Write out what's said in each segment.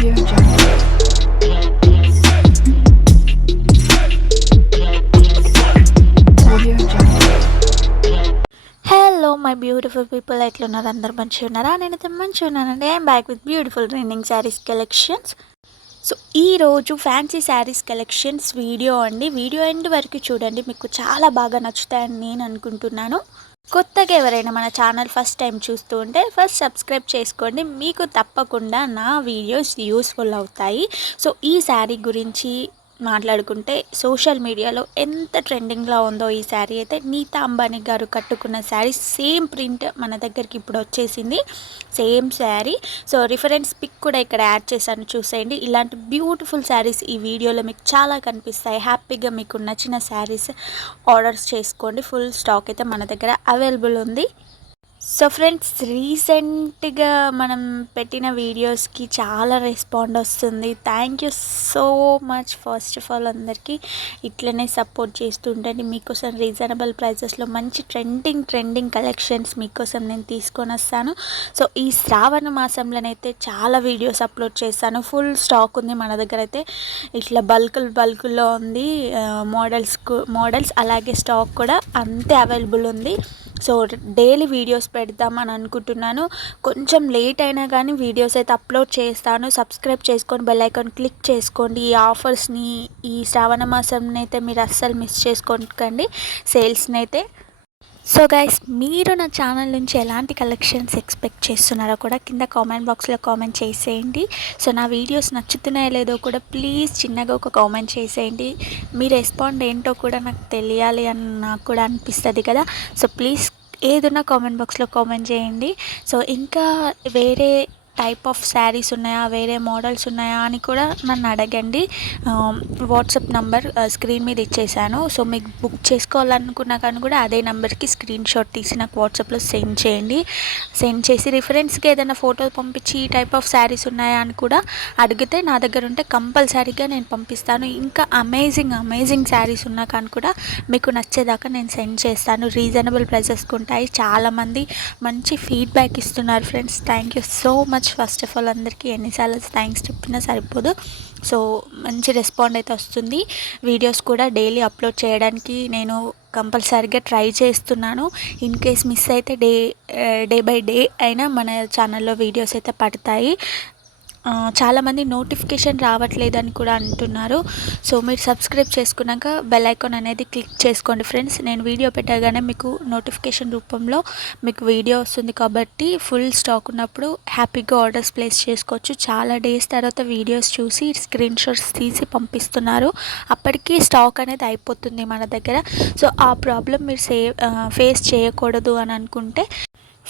Audio Jungle. Audio Jungle. Hello my beautiful people, ఎట్లున్నారు? అందరు మంచిగా ఉన్నారా? నేనైతే మంచిగా ఉన్నానండి. I'm back with beautiful trending saris collections. So ఈరోజు ఫ్యాన్సీ శారీస్ కలెక్షన్స్ వీడియో అండి. వీడియో ఎండ్ వరకు చూడండి, మీకు చాలా బాగా నచ్చుతాయని నేను అనుకుంటున్నాను. కొత్తగా ఎవరైనా మన ఛానల్ ఫస్ట్ టైం చూస్తూ ఉంటే ఫస్ట్ సబ్స్క్రైబ్ చేసుకోండి, మీకు తప్పకుండా నా వీడియోస్ యూస్ఫుల్ అవుతాయి. సో ఈ శారీ గురించి మాట్లాడుకుంటే సోషల్ మీడియాలో ఎంత ట్రెండింగ్లో ఉందో ఈ శారీ అయితే, నీతా అంబానీ గారు కట్టుకున్న శారీ సేమ్ ప్రింట్ మన దగ్గరికి ఇప్పుడు వచ్చేసింది. Same sari. So reference pic కూడా ఇక్కడ యాడ్ చేశాను, చూసేయండి. ఇలాంటి బ్యూటిఫుల్ శారీస్ ఈ వీడియోలో మీకు చాలా కనిపిస్తాయి. హ్యాపీగా మీకు నచ్చిన శారీస్ ఆర్డర్స్ చేసుకోండి. ఫుల్ స్టాక్ అయితే మన దగ్గర అవైలబుల్ ఉంది. సో ఫ్రెండ్స్, రీసెంట్గా మనం పెట్టిన వీడియోస్కి చాలా రెస్పాండ్ వస్తుంది. Thank you so much. First of all అందరికీ ఇట్లనే సపోర్ట్ చేస్తుంటండి. మీకోసం రీజనబుల్ ప్రైజెస్లో మంచి ట్రెండింగ్ కలెక్షన్స్ మీకోసం నేను తీసుకొని వస్తాను. సో ఈ శ్రావణ మాసంలోనైతే చాలా వీడియోస్ అప్లోడ్ చేస్తాను. ఫుల్ స్టాక్ ఉంది మన దగ్గర అయితే. ఇట్లా బల్కుల్లో ఉంది. మోడల్స్ అలాగే స్టాక్ కూడా అంతే అవైలబుల్ ఉంది. సో డైలీ వీడియోస్ పెడదామని అనుకుంటున్నాను. కొంచెం లేట్ అయినా కానీ వీడియోస్ అయితే అప్లోడ్ చేస్తాను. సబ్స్క్రైబ్ చేసుకొని బెల్ ఐకాన్ క్లిక్ చేసుకోండి. ఈ ఆఫర్స్ని, ఈ శ్రావణ మాసంని అయితే మీరు అస్సలు మిస్ చేసుకోకండి, సేల్స్ని అయితే. సో గైస్, మీరు నా ఛానల్ నుంచి ఎలాంటి కలెక్షన్స్ ఎక్స్పెక్ట్ చేస్తున్నారో కూడా కింద కామెంట్ బాక్స్లో కామెంట్ చేసేయండి. సో నా వీడియోస్ నచ్చుతున్నాయో లేదో కూడా ప్లీజ్ చిన్నగా ఒక కామెంట్ చేసేయండి. మీ రెస్పాండ్ ఏంటో కూడా నాకు తెలియాలి అని నాకు కూడా అనిపిస్తుంది కదా. సో ప్లీజ్ ఏదున్నా కామెంట్ బాక్స్లో కామెంట్ చేయండి. సో ఇంకా వేరే టైప్ ఆఫ్ శారీస్ ఉన్నాయా, వేరే మోడల్స్ ఉన్నాయా అని కూడా నన్ను అడగండి. వాట్సాప్ నంబర్ స్క్రీన్ మీద ఇచ్చేసాను. సో మీకు బుక్ చేసుకోవాలనుకున్నా కానీ కూడా అదే నెంబర్కి స్క్రీన్ షాట్ తీసి నాకు వాట్సాప్లో సెండ్ చేయండి. సెండ్ చేసి రిఫరెన్స్కి ఏదైనా ఫోటో పంపించి ఈ టైప్ ఆఫ్ శారీస్ ఉన్నాయా అని కూడా అడిగితే నా దగ్గర ఉంటే కంపల్సరీగా నేను పంపిస్తాను. ఇంకా అమేజింగ్ శారీస్ ఉన్నా కానీ కూడా మీకు నచ్చేదాకా నేను సెండ్ చేస్తాను. రీజనబుల్ ప్రైసెస్కి ఉంటాయి. చాలామంది మంచి ఫీడ్బ్యాక్ ఇస్తున్నారు friends. Thank you so much. First of all అందరికీ ఎన్నిసార్లు థ్యాంక్స్ చెప్పినా సరిపోదు. సో మంచి రెస్పాండ్ అయితే వస్తుంది. వీడియోస్ కూడా డైలీ అప్లోడ్ చేయడానికి నేను కంపల్సరీగా ట్రై చేస్తున్నాను. ఇన్ కేస్ మిస్ అయితే డే బై డే అయినా మన ఛానల్లో వీడియోస్ అయితే పడతాయి. చాలామంది నోటిఫికేషన్ రావట్లేదని కూడా అంటున్నారు. సో మీరు సబ్స్క్రైబ్ చేసుకున్నాక బెల్ ఐకాన్ అనేది క్లిక్ చేసుకోండి ఫ్రెండ్స్. నేను వీడియో పెట్టగానే మీకు నోటిఫికేషన్ రూపంలో మీకు వీడియో వస్తుంది కాబట్టి ఫుల్ స్టాక్ ఉన్నప్పుడు హ్యాపీగా ఆర్డర్స్ ప్లేస్ చేసుకోవచ్చు. చాలా డేస్ తర్వాత వీడియోస్ చూసి స్క్రీన్ షాట్స్ తీసి పంపిస్తున్నారు. అప్పటికి స్టాక్ అనేది అయిపోతుంది మన దగ్గర. సో ఆ ప్రాబ్లం మీరు ఫేస్ చేయకూడదు అని అనుకుంటే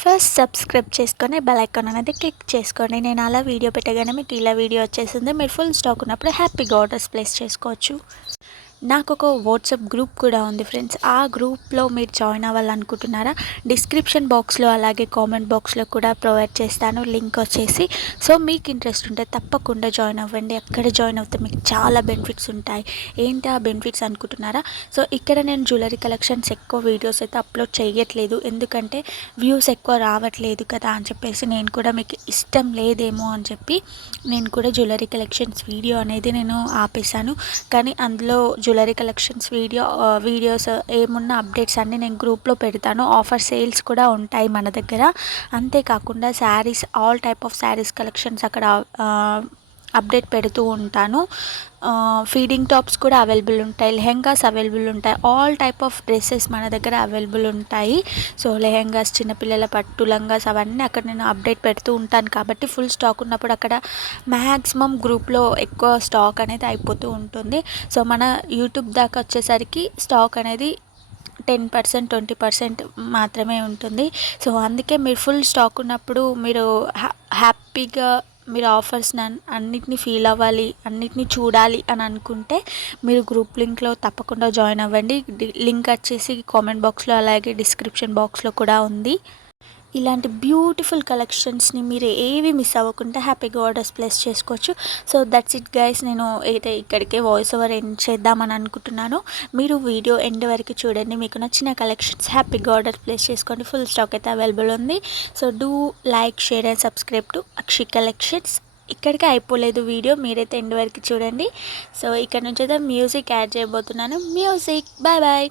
ఫస్ట్ సబ్స్క్రైబ్ చేసుకొని బెల్ ఐకాన్ అనేది క్లిక్ చేసుకోండి. నేను అలా వీడియో పెట్టగానే మీకు ఇలా వీడియో వచ్చేసింది. మీరు ఫుల్ స్టాక్ ఉన్నప్పుడు హ్యాపీగా ఆర్డర్స్ ప్లేస్ చేసుకోవచ్చు. నాకు ఒక వాట్సాప్ గ్రూప్ కూడా ఉంది ఫ్రెండ్స్. ఆ గ్రూప్లో మీరు జాయిన్ అవ్వాలనుకుంటున్నారా? డిస్క్రిప్షన్ బాక్స్లో అలాగే కామెంట్ బాక్స్లో కూడా ప్రొవైడ్ చేస్తాను లింక్ వచ్చేసి. సో మీకు ఇంట్రెస్ట్ ఉంటే తప్పకుండా జాయిన్ అవ్వండి. అక్కడ జాయిన్ అవుతే మీకు చాలా బెనిఫిట్స్ ఉంటాయి. ఏంటి ఆ బెనిఫిట్స్ అనుకుంటున్నారా? సో ఇక్కడ నేను జ్యువెలరీ కలెక్షన్స్ ఎక్కువ వీడియోస్ అయితే అప్లోడ్ చేయట్లేదు, ఎందుకంటే వ్యూస్ ఎక్కువ రావట్లేదు కదా అని చెప్పేసి. నేను కూడా మీకు ఇష్టం లేదేమో అని చెప్పి నేను కూడా జ్యువెలరీ కలెక్షన్స్ వీడియో అనేది నేను ఆపేశాను. కానీ అందులో జ్యువెలరీ కలెక్షన్స్ వీడియోస్ ఏమున్న అప్డేట్స్ అన్నీ నేను గ్రూప్లో పెడతాను. ఆఫర్ సేల్స్ కూడా ఉంటాయి మన దగ్గర. అంతేకాకుండా saris, all type of saris collections అక్కడ అప్డేట్ పెడుతూ ఉంటాను. ఫీడింగ్ టాప్స్ కూడా అవైలబుల్ ఉంటాయి, లెహెంగాస్ అవైలబుల్ ఉంటాయి, ఆల్ టైప్ ఆఫ్ డ్రెస్సెస్ మన దగ్గర అవైలబుల్ ఉంటాయి. సో లెహెంగాస్, చిన్నపిల్లల పట్టు లంగాస్ అవన్నీ అక్కడ నేను అప్డేట్ పెడుతూ ఉంటాను కాబట్టి ఫుల్ స్టాక్ ఉన్నప్పుడు అక్కడ మ్యాక్సిమం గ్రూప్లో ఎక్కువ స్టాక్ అనేది అయిపోతూ ఉంటుంది. సో మన యూట్యూబ్ దాకా వచ్చేసరికి స్టాక్ అనేది 10%, 20% మాత్రమే ఉంటుంది. సో అందుకే మీరు ఫుల్ స్టాక్ ఉన్నప్పుడు మీరు హ్యాపీగా మీరు ఆఫర్స్ని అన్నిటినీ ఫీల్ అవ్వాలి, అన్నిటినీ చూడాలి అని అనుకుంటే మీరు గ్రూప్ లింక్లో తప్పకుండా జాయిన్ అవ్వండి. లింక్ వచ్చేసి కామెంట్ బాక్స్లో అలాగే డిస్క్రిప్షన్ బాక్స్లో కూడా ఉంది. ఇలాంటి బ్యూటిఫుల్ కలెక్షన్స్ని మీరు ఏవి మిస్ అవ్వకుండా హ్యాపీగా ఆర్డర్స్ ప్లేస్ చేసుకోవచ్చు. So that's it guys. నేను అయితే ఇక్కడికే వాయిస్ ఓవర్ ఎండ్ చేద్దామని అనుకుంటున్నాను. మీరు వీడియో ఎండ్ వరకు చూడండి. మీకు నచ్చిన కలెక్షన్స్ హ్యాపీగా ఆర్డర్ ప్లేస్ చేసుకోండి. ఫుల్ స్టాక్ అయితే అవైలబుల్ ఉంది. So do like, share and subscribe to Akshi collections. ఇక్కడికి అయిపోలేదు వీడియో, మీరైతే ఎండ్ వరకు చూడండి. సో ఇక్కడ నుంచి అయితే మ్యూజిక్ యాడ్ చేయబోతున్నాను. మ్యూజిక్. Bye bye.